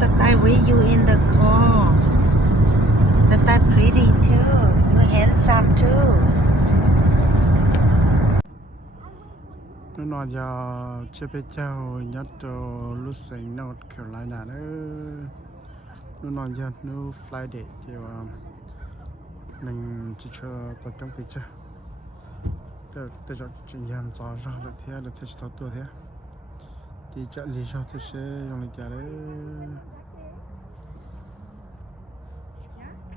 that I with you in the car. That I pretty too. You handsome too. Nó nói giờ chế bé cháu nhất lúc sinh North Carolina nữa. Nó nói giờ nó flight date thì mình chỉ cho tập trong bị chứ. Để cho chuyện hiện ra ra là thế là thế sao tôi thế. Thì chắc lý do thế sẽ dùng lịch đấy.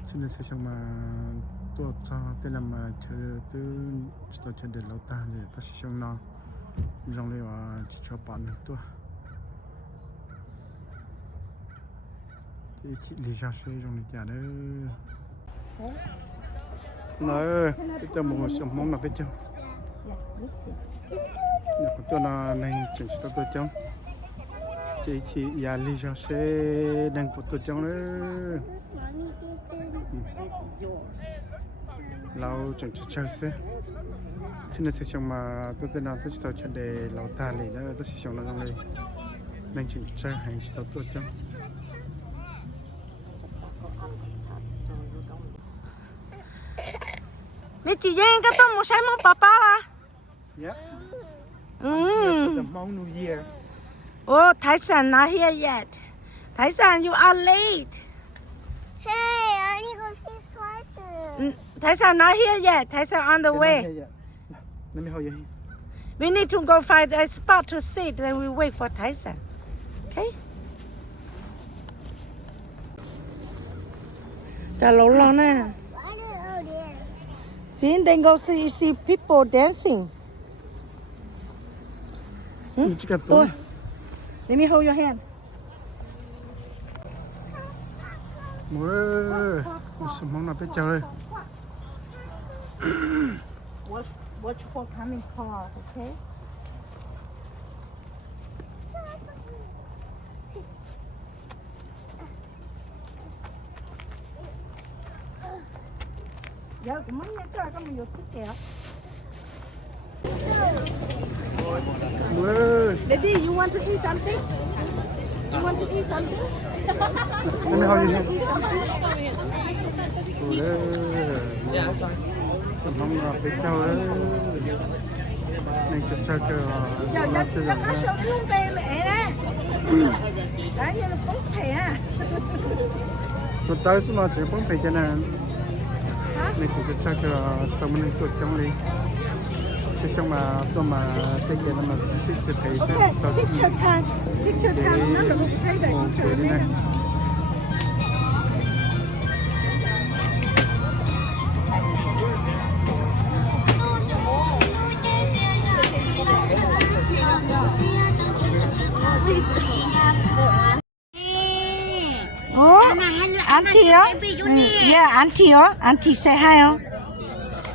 Xin lỗi xong mà tôi cho tên là mà chờ tôi chờ đến lâu ta để ta sẽ xong nó dùng lấy chỉ cho bạn tôi. Thì chị lý do sẽ dùng lịch đấy. Nói cái tao một sống mong là cái châu. Nhà của tôi là nên chỉnh cho tôi trong. Chị nhà lý do sẽ đang của tôi trong đấy. Lâu chẳng chơi xe. Xin lỗi xong mà tôi tên là tôi sẽ cho để lâu ta này đó tôi sẽ xong nó trong đây. Nên chỉnh chơi hành cho tôi trong. Mẹ chị Giang cái tôm một sáng món papa là. Yeah. The Hmong New Year. Oh, Thái Sản not here yet. Thái Sản, you are late. Hey, I need to go see Slicer. Thái Sản not here yet. Thái Sản on the way. Let me hold your hand. We need to go find a spot to sit. Then we wait for Thái Sản. Okay? Đã lâu lâu nè. Why did it go there? Then they go see people dancing. Oh, let me hold your hand. Ôi, sống mong là biết cháu đây. Watch for coming cars, okay? Giờ cũng muốn nhớ cho các mình được thích kẹo. Baby, you want to eat something? You want to eat something? Let me hold your hand. Sống mong là biết cháu đấy. Nên cho nó chơi Nó có số luôn đây mẹ nè. Đấy như là bóng thẻ. Tôi tới số mà chỉ bóng thẻ cho nên nên chỉ cho sống mình tuột trong đi. Chứ xong mà tôi mà cái kia nó mà thích thấy sẽ Picture time. Picture time. Nó là một cái để picture này. Oh, auntie á? Yeah, auntie á. Auntie say hi không?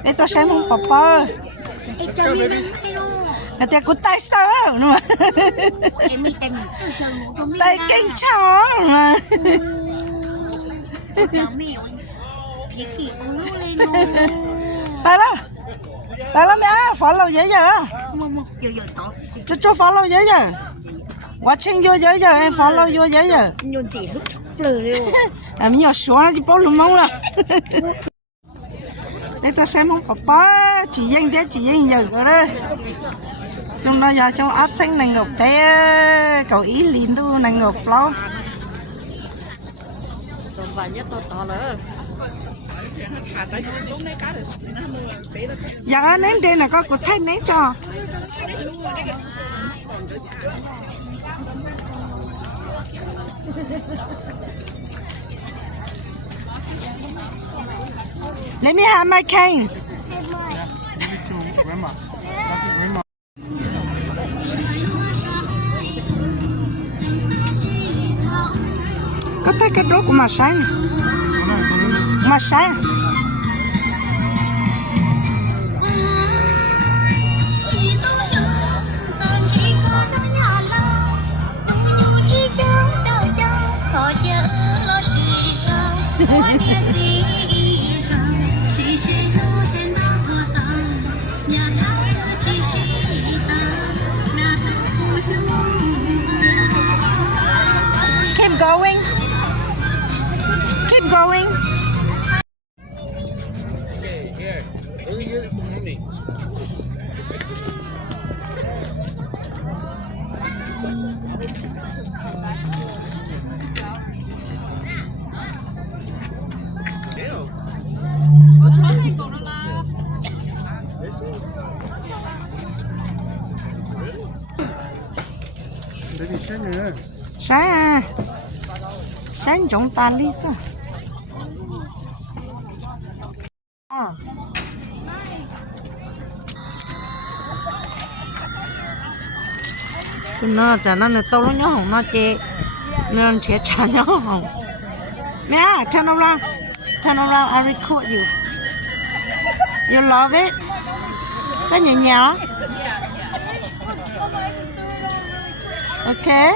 Để tôi xem không papa. Let's go, baby. Người ta cũng tay sao á, đúng không? Tay kinh chó mà. Tay lắm mẹ, follow dễ giờ. Cho follow dễ giờ. Watching vô dễ giờ, em follow vô dễ giờ. Nhôn chỉ hút phở luôn. Mình nhỏ xuống chỉ bao lùm mông là. Để tôi xem không papa chỉ danh thế chỉ danh giờ cơ đấy. Trong đó giờ trong áp xanh này ngọc thế cầu ý liền tu này ngọc lâu. Và nhất to nữa. Giờ nến đây là có cột thay nến cho. Let me have my cane. Có thấy cái đốt của mà sáng này. Mà sáng. going. Keep going. Để đi xe nữa. Sáng à. Sáng chúng ta đi sao? Nó trả nó tao nó nhớ hồng nó chê nên sẽ trả nhớ hồng. Mẹ, turn around, I record you. You love it? Có nhẹ nhàng. Okay.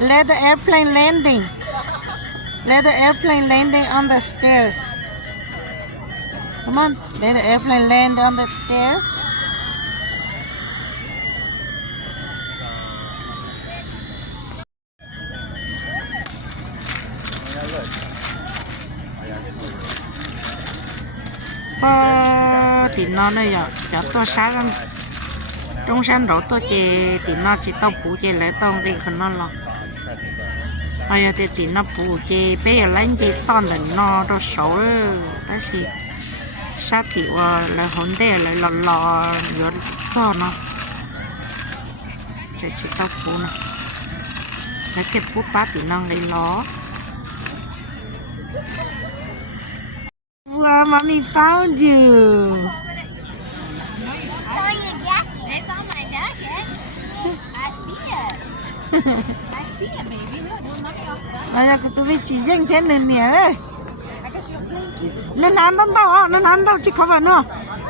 Let the airplane landing. Let the airplane landing on the stairs. Come on, let the airplane land on the stairs. Thì nó này giờ cho tôi sáng trong sáng đó tôi chỉ thì nó chỉ tao phụ chỉ lấy tao đi không nó lo bây giờ thì nó phụ chỉ bây giờ lấy chỉ tao là nó đó xấu đó gì sát thì là hồn đây là lò rồi cho nó chỉ tao phụ này lấy cái phụ bát thì nó lấy ló. Wow, mommy found you. Saw your jacket. It's on my jacket. I see it. I see it, baby. Look, mommy off. Bây giờ tụi mình chỉ dành thế này nè. Nên ăn đâu, nên ăn đâu chứ không phải nữa.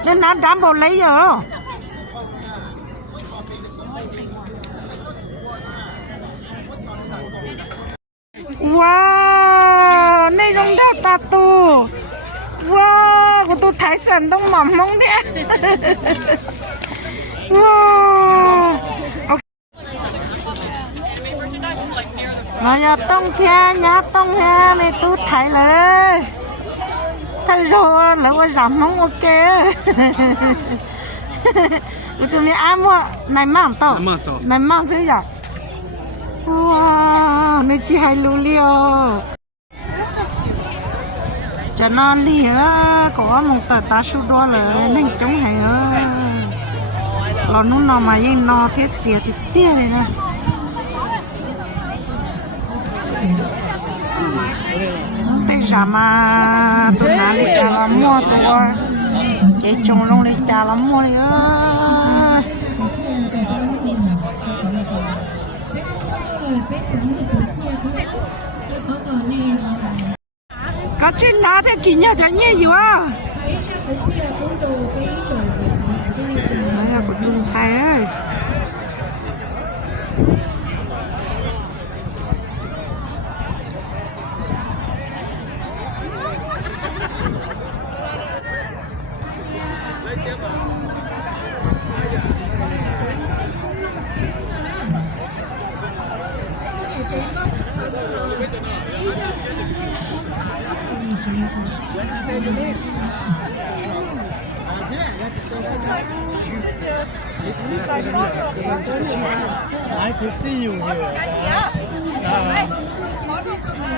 Nên ăn đám bò lấy giờ đó. Wow, này giống đâu ta tu. Wow, của tôi thấy sẵn đông mỏng mông thế. Wow. Nó giờ tông theo, nhá tông theo, này tôi thấy là đấy. Thấy rồi, là có giảm nóng ok. Của tôi mới ăn mua, này mang tao. Này mang thế giờ. Wow, này chị hay lưu liêu. Cho nó đi á, có một tờ ta số đó là nên chống hay á. Là nó nào mà yên nó thiết xìa thì tia này nè. Bây giờ mà tụi nó đi cha làm mua tụi để trồng lông đi cha làm mua đi á. Có chuyện đó thì chỉ nhớ cho nhớ gì á. Đấy là của tôi sai ơi. I could see you here.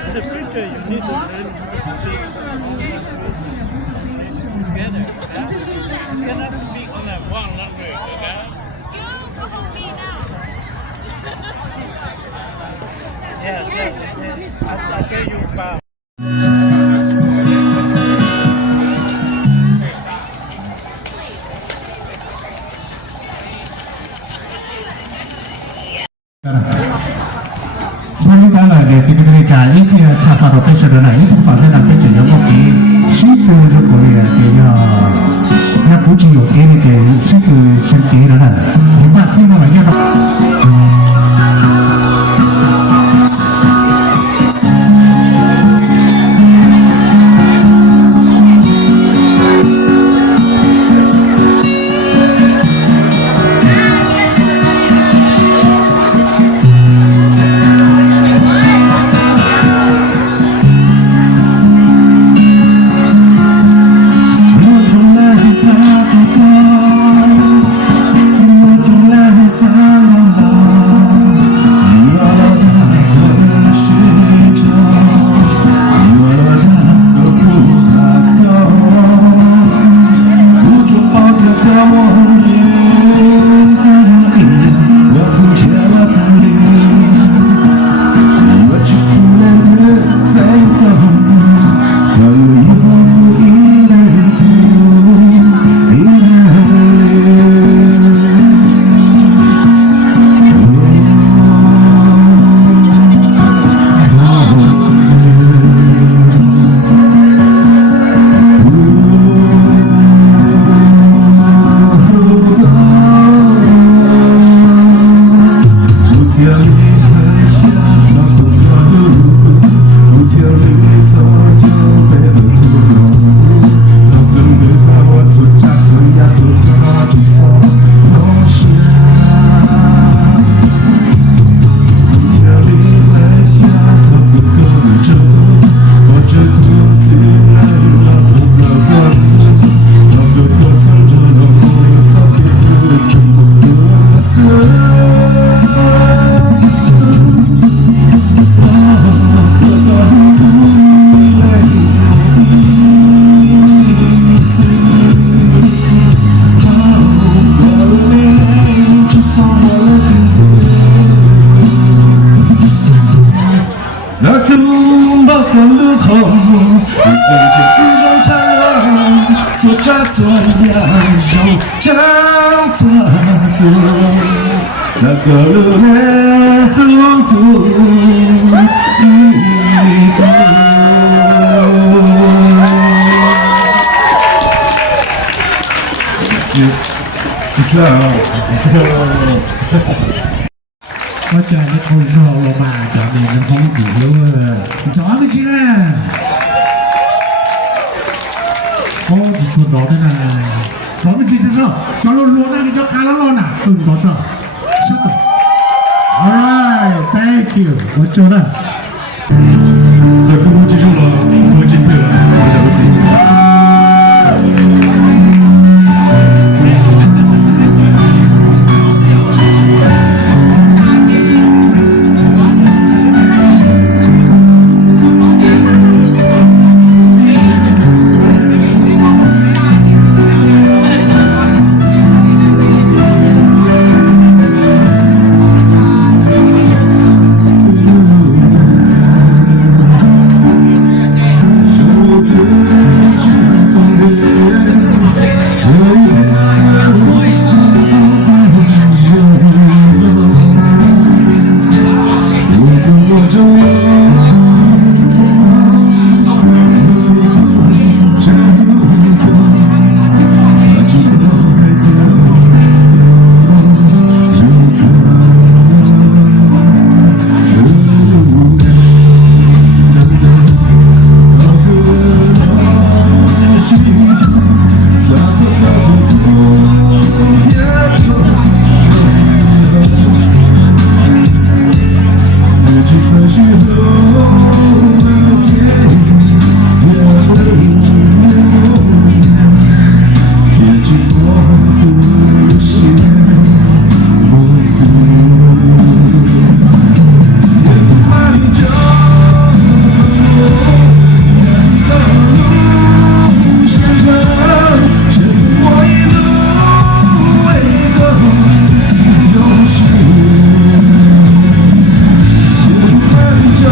In the future, you need to learn to speak together. You cannot speak in one language, okay? Yes. I'll tell you about. Chúng ta là để chỉ cái trả ít thì trả sao được cái chuyện đó này ít cũng phải là cái chuyện giống một cái suy tư rồi của cái nhà phụ chỉ ở cái suy tư sinh kế đó này những bạn xem là như đó. 在东北的路口，风吹雨中长廊，坐着做羊肉，将做多，那个路呢路途一途。我讲的不少了嘛，讲的人工自由，你找没进来？哦，就说到的呢，找没进的时候，叫了罗那个叫看了罗那，都多少？是的。All right, thank you， 我走了。在不过结束了，我今天我想自己。就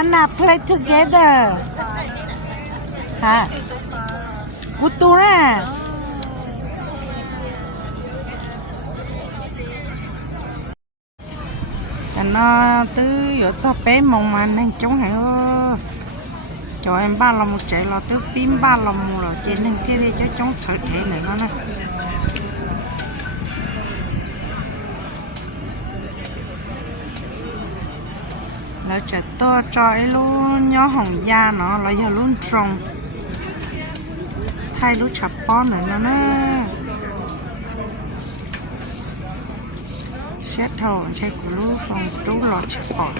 wanna play together ฮะกูตัวน่ะcho nó từ ở cho bé mong mà nên chống hãy cho em ba lòng một chạy là từ phim ba lòng là trên nên kia đi cho chống sợ chạy này nó nè là chạy to trời luôn nhó hồng da nó là giờ luôn trồng thay lúc chập bón này nó nè xét thầu chơi của lũ phòng trú lọt chập bón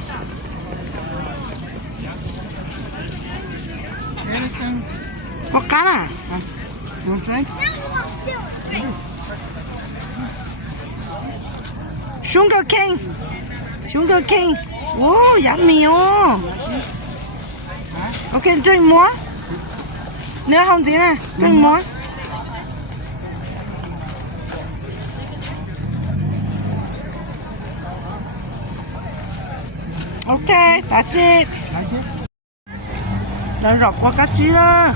có cá à sugar cane oh yummy oh ok drink more nếu không gì nè drink more ok that's it đã rọt qua cá chi đó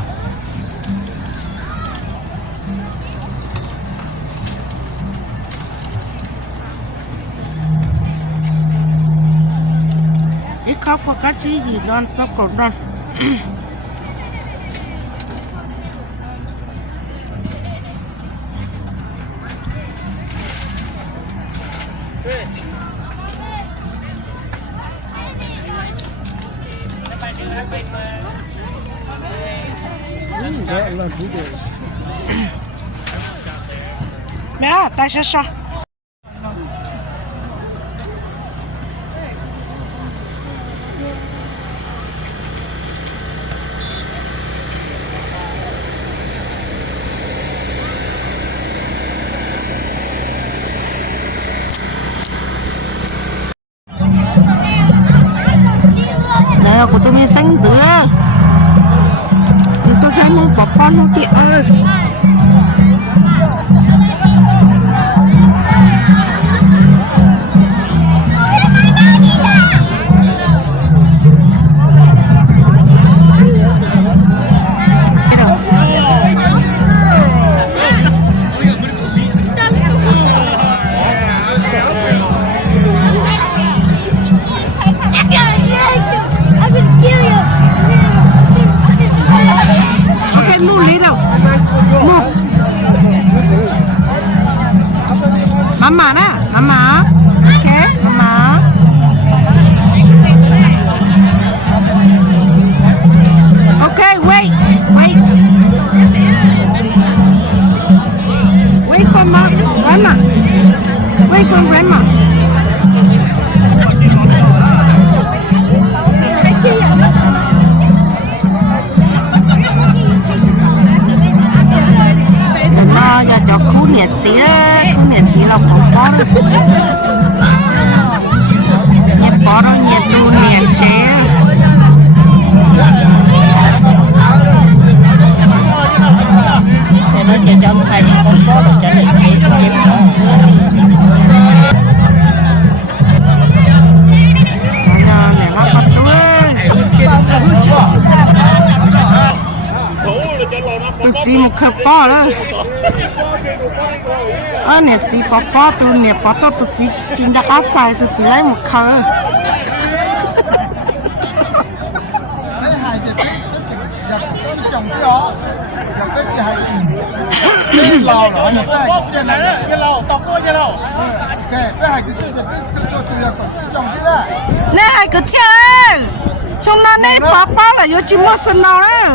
ít khóc qua cá chi gì đó nó còn đó mẹ ta sẽ sao nè của tôi mới xanh dữ tôi thấy muốn bỏ con không chị ơi Mama nè, mama. Okay, mama. Okay, wait. Wait for Grandma. Wait for Grandma. Giờ cho khu nhiệt xí là không có nhiệt có đâu nhiệt tu nhiệt chế thì nó chỉ trong xanh không có được trả lời gì mẹ nó bắt tôi chỉ một khẩu bò đó nè chỉ bò tôi nè bò tôi chỉ chính ra cá chạy tôi chỉ lấy một khẩu lò rồi cái này cái lầu tóc có cái lầu cái hai cái nè hai cái chơi trong nó nè bò là vô chỉ mua sân nào đó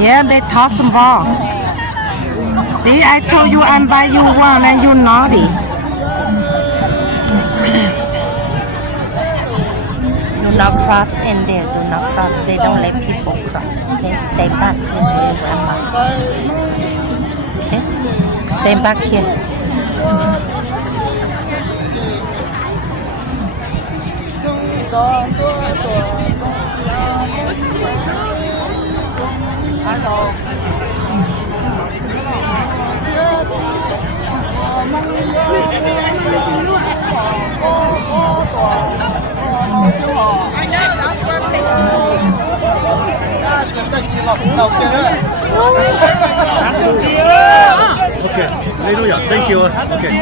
Yeah, they toss some ball. See, I told you I'm buy you one and you naughty. Do not cross in there. Do not cross. They don't let people cross. Okay, stay back with your grandma. Okay, stay back here. Okay, lấy đôi à? Thank you. Okay.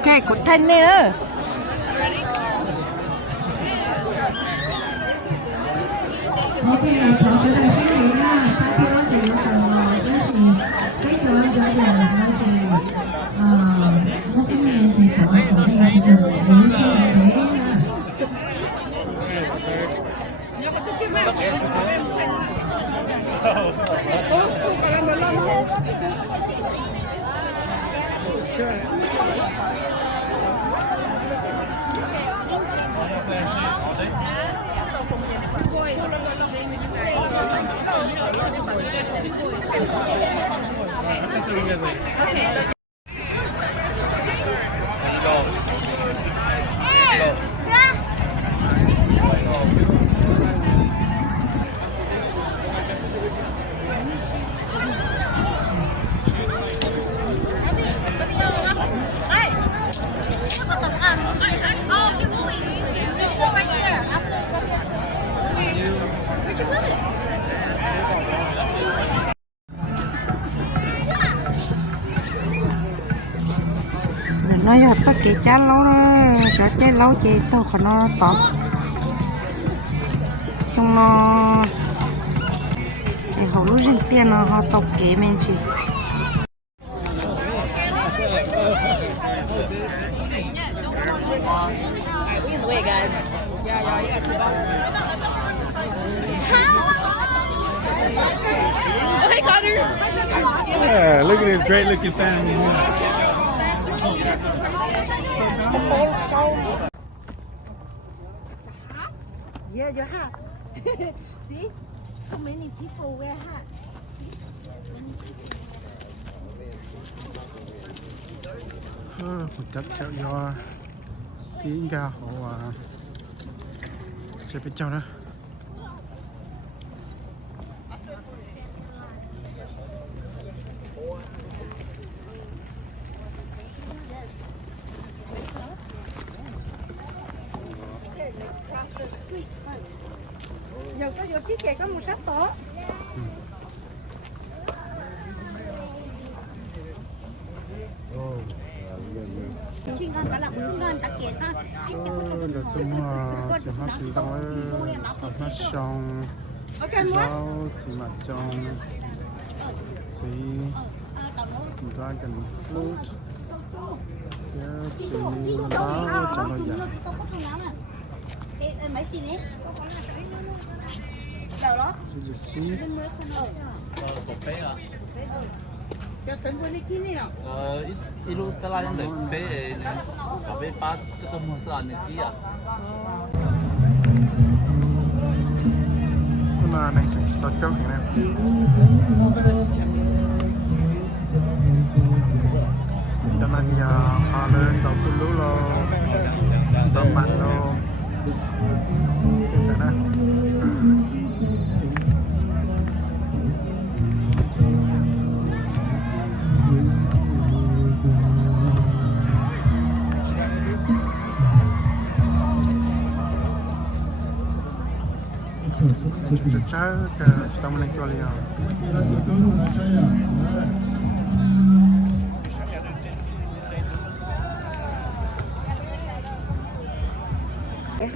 Okay, của thanh này nữa. Ok,同學哋先嚟啦，大家就有份有時繼續咗人跟住嗰方面地方同呢個叫做女性嘅啦。Nó giờ tất cả chá lâu đó, chá cháy lâu chị tôi khỏi nó tóm. Xong nó chị hầu lúc riêng tiền nó họ tộc kế mình chị. Okay, Connor. Yeah, look at this great looking family. Yeah, your hat. See? So many people wear hats. Một chất theo do tiếng ga họ sẽ phải cho đó. Giờ có vô chiếc kẹt có một sách tổ. Chuyên con phải là cũng nên ta kiện ta. Được tụi mà chỉ phát triển tăng lên học phát xong rau chỉ mặt trong chỉ dragon fruit chỉ báo cho nó dần Mấy gì đấy? Đầu đó. chỉ được chí 이로 따라하는데 배에 배 빠 조금 못 안는 끼야. nhưng mà này chỉ start cho hiện nay cho nên giờ họ lên tàu cung lúa lô tàu mặn lô hiện tại đó Tsiab kita menang kualiah. Let's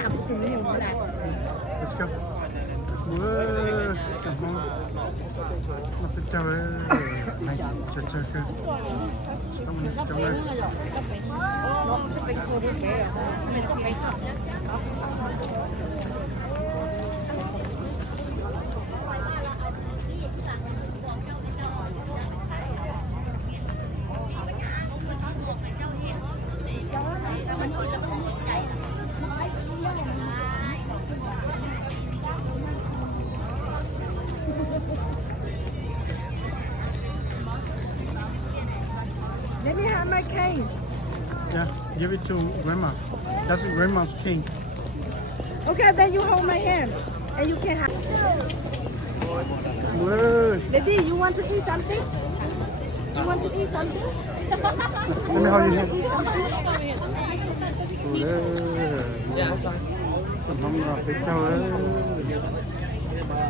go. Wow, sama. Nak cawe. Naik caca ke. Kita mau cawe. Let me have my cane. Yeah, give it to grandma. That's grandma's king. Okay, then you hold my hand. And you can have. Whoa. Baby, you want to eat something? You want to eat something? Let me hold your hand. Sama là cái cawe.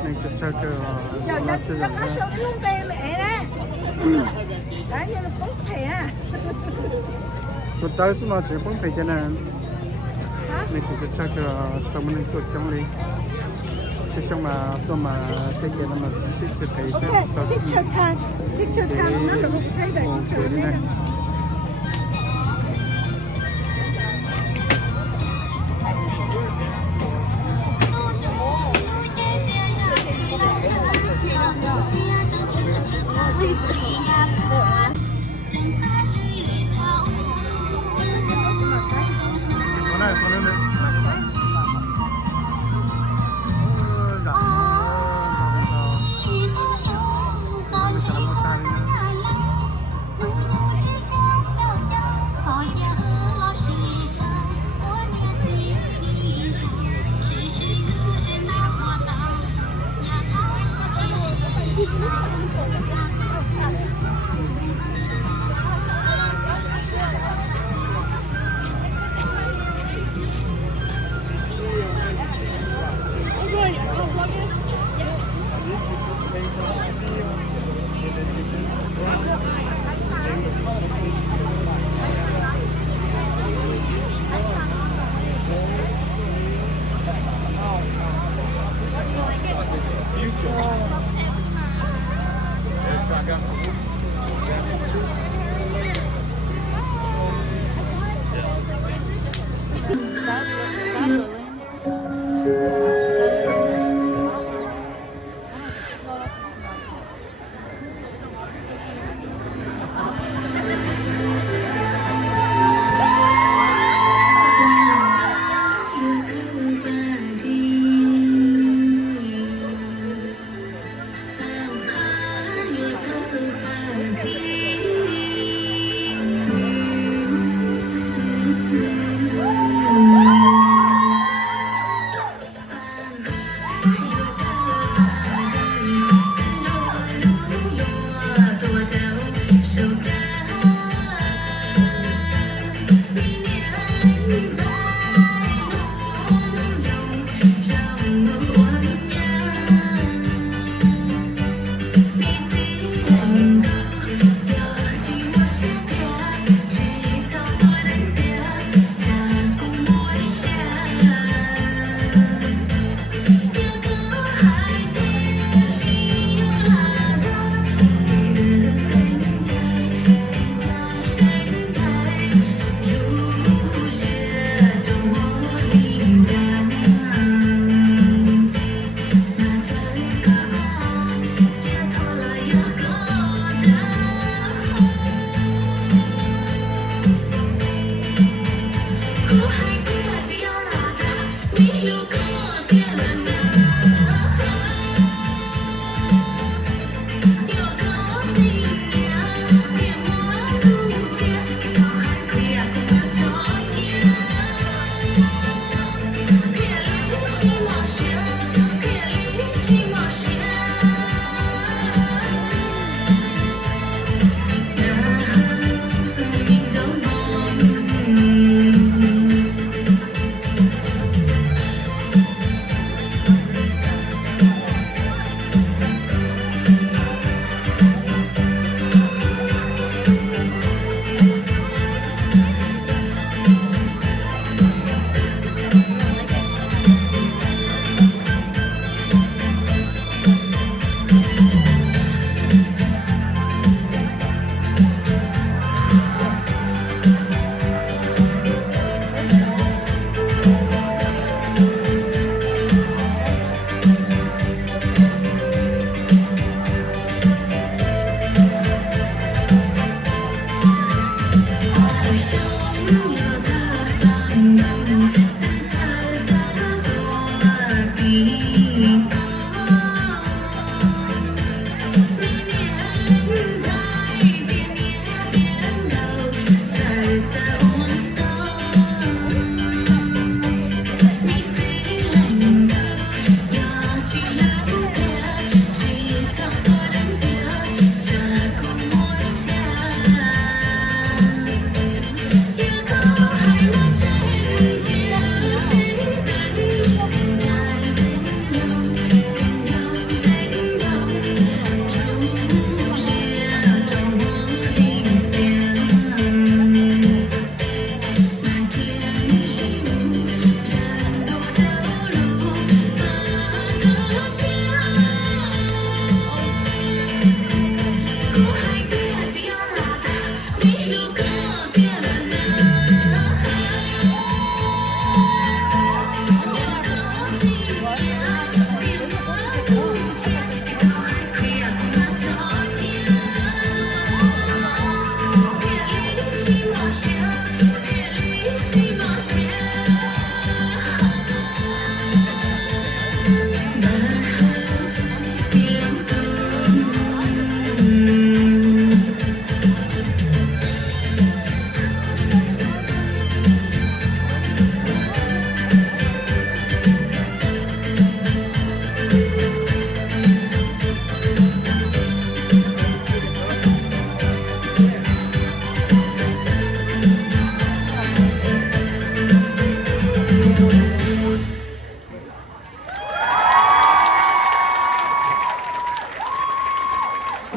Naik caca ke. Nó có sầu riêng về mẹ đó. Đấy như là phúc thể à. Tôi tới xem mà chỉ không phải cái này. Naik caca ke. Kita mau ikut trong đi. Chỉ xong mà tôi mà cái kia nó mà thích phải xem. Picture time. Picture time nó là một cái đấy. Picture này. Con này.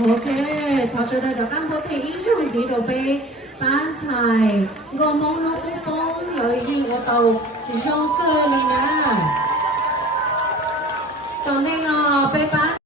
OK， 同學哋就咁多啲英雄指導俾班菜，我冇攞烏幫有意我到上課嚟呢，當你呢俾班。